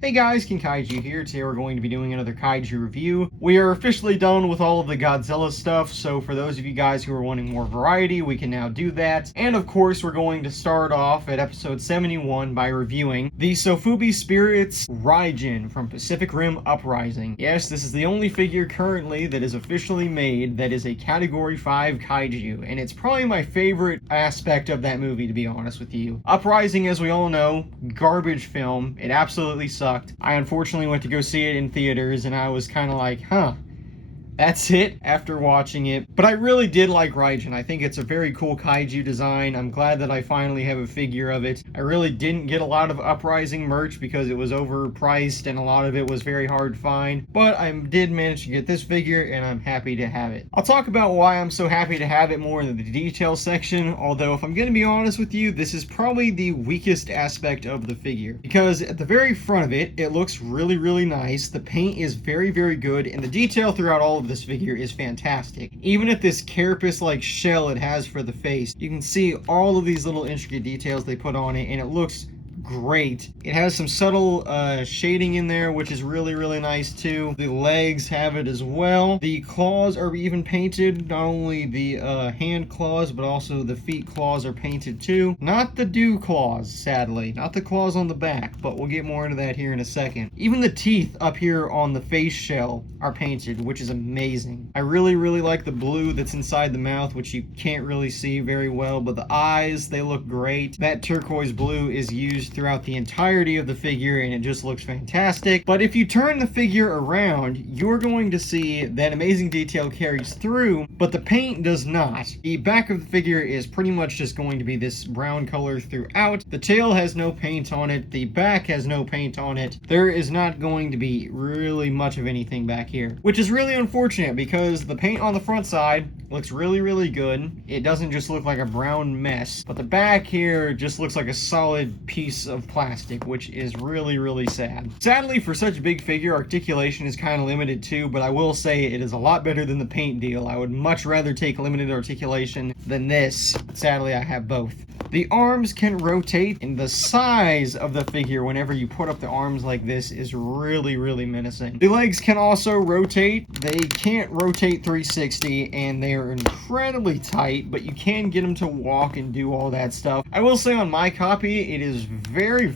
Hey guys, Kaiju here. Today we're going to be doing another Kaiju review. We are officially done with all of the Godzilla stuff, so for those of you guys who are wanting more variety, we can now do that. And of course, we're going to start off at episode 71 by reviewing the Sofubi Spirits Raijin from Pacific Rim Uprising. Yes, this is the only figure currently that is officially made that is a Category 5 Kaiju, and it's probably my favorite aspect of that movie, to be honest with you. Uprising, as we all know, garbage film. It absolutely sucks. I unfortunately went to go see it in theaters and I was kind of like, that's it after watching it. But I really did like Raijin. I think it's a very cool kaiju design. I'm glad that I finally have a figure of it. I really didn't get a lot of Uprising merch because it was overpriced and a lot of it was very hard to find. But I did manage to get this figure and I'm happy to have it. I'll talk about why I'm so happy to have it more in the details section. Although if I'm going to be honest with you, this is probably the weakest aspect of the figure. Because at the very front of it, it looks really nice. The paint is very good and the detail throughout all of this figure is fantastic. Even at this carapace-like shell it has for the face, you can see all of these little intricate details they put on it, and it looks great. It has some subtle shading in there, which is really nice too. The legs have it as well. The claws are even painted. Not only the hand claws, but also the feet claws are painted too. Not the dew claws, sadly. Not the claws on the back, but we'll get more into that here in a second. Even the teeth up here on the face shell are painted, which is amazing. I really like the blue that's inside the mouth, which you can't really see very well, but the eyes, they look great. That turquoise blue is used throughout the entirety of the figure and it just looks fantastic. But if you turn the figure around, you're going to see that amazing detail carries through, but the paint does not. The back of the figure is pretty much just going to be this brown color throughout. The tail has no paint on it. The back has no paint on it. There is not going to be really much of anything back here, which is really unfortunate because the paint on the front side looks really good. It doesn't just look like a brown mess, but the back here just looks like a solid piece of plastic, which is really sad. Sadly, for such a big figure, articulation is kind of limited too, but I will say it is a lot better than the paint deal. I would much rather take limited articulation than this. Sadly, I have both. The arms can rotate, and the size of the figure whenever you put up the arms like this is really menacing. The legs can also rotate. They can't rotate 360, and they are incredibly tight, but you can get them to walk and do all that stuff. I will say on my copy, it is very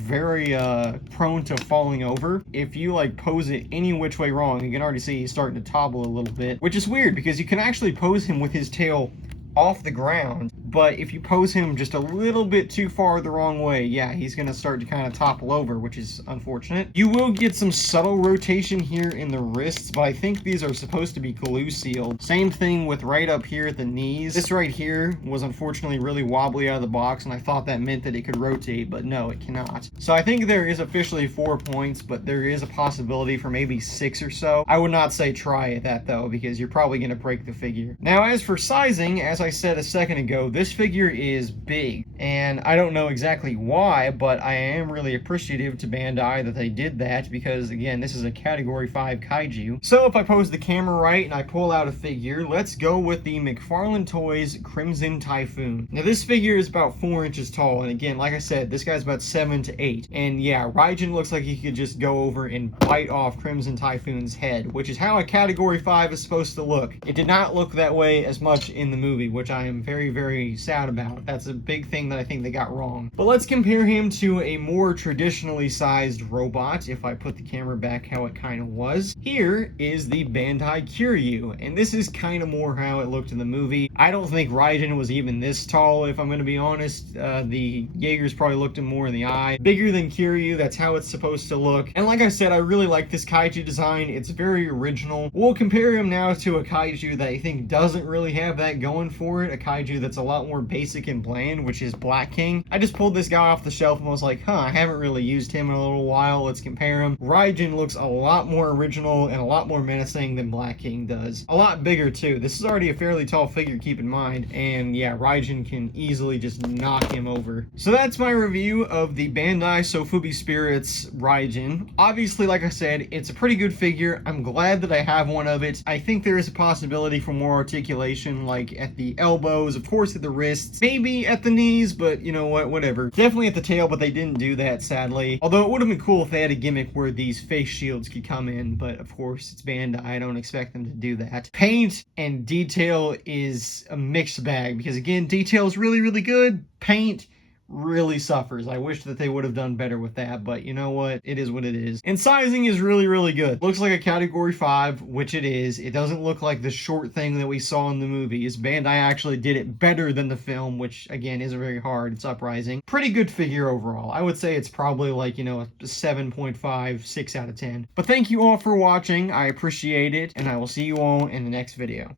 prone to falling over. If you like pose it any which way wrong, you can already see he's starting to topple a little bit, which is weird because you can actually pose him with his tail off the ground, but if you pose him just a little bit too far the wrong way, yeah, he's gonna start to kind of topple over, which is unfortunate. You will get some subtle rotation here in the wrists, but I think these are supposed to be glue sealed. Same thing with right up here at the knees. This right here was unfortunately really wobbly out of the box, and I thought that meant that it could rotate, but no, it cannot. So I think there is officially 4 points, but there is a possibility for maybe 6 or so. I would not say try that though, because you're probably gonna break the figure. Now, as for sizing, as I said a second ago, this figure is big, and I don't know exactly why, but I am really appreciative to Bandai that they did that, because again, this is a Category 5 Kaiju. So if I pose the camera right and I pull out a figure, let's go with the McFarlane Toys Crimson Typhoon. Now this figure is about 4 inches tall, and again, like I said, this guy's about 7 to 8, and yeah, Raijin looks like he could just go over and bite off Crimson Typhoon's head, which is how a Category 5 is supposed to look. It did not look that way as much in the movie, which I am very sad about. That's a big thing that I think they got wrong. But let's compare him to a more traditionally sized robot, if I put the camera back how it kind of was. Here is the Bandai Kaiju, and this is kind of more how it looked in the movie. I don't think Raijin was even this tall, if I'm going to be honest. The Jaegers probably looked him more in the eye. Bigger than Kaiju, that's how it's supposed to look. And like I said, I really like this Kaiju design. It's very original. We'll compare him now to a Kaiju that I think doesn't really have that going for it. A Kaiju that's a lot more basic and bland, which is Black King. I just pulled this guy off the shelf and was like, I haven't really used him in a little while. Let's compare him. Raijin looks a lot more original and a lot more menacing than Black King does. A lot bigger too. This is already a fairly tall figure, keep in mind, and yeah, Raijin can easily just knock him over. So that's my review of the Bandai Sofubi Spirits Raijin. Obviously, like I said, it's a pretty good figure. I'm glad that I have one of it. I think there is a possibility for more articulation, like at the the elbows, of course at the wrists, maybe at the knees, but you know what, whatever. Definitely at the tail, but they didn't do that, sadly. Although it would have been cool if they had a gimmick where these face shields could come in, but of course it's Bandai, I don't expect them to do that. Paint and detail is a mixed bag, because again, detail is really, really good. Paint really suffers. I wish that they would have done better with that, but you know what? It is what it is. And sizing is really, really good. Looks like a Category 5, which it is. It doesn't look like the short thing that we saw in the movies. Bandai actually did it better than the film, which again isn't very hard. It's Uprising. Pretty good figure overall. I would say it's probably like, you know, a 7.5, 6 out of 10. But thank you all for watching. I appreciate it, and I will see you all in the next video.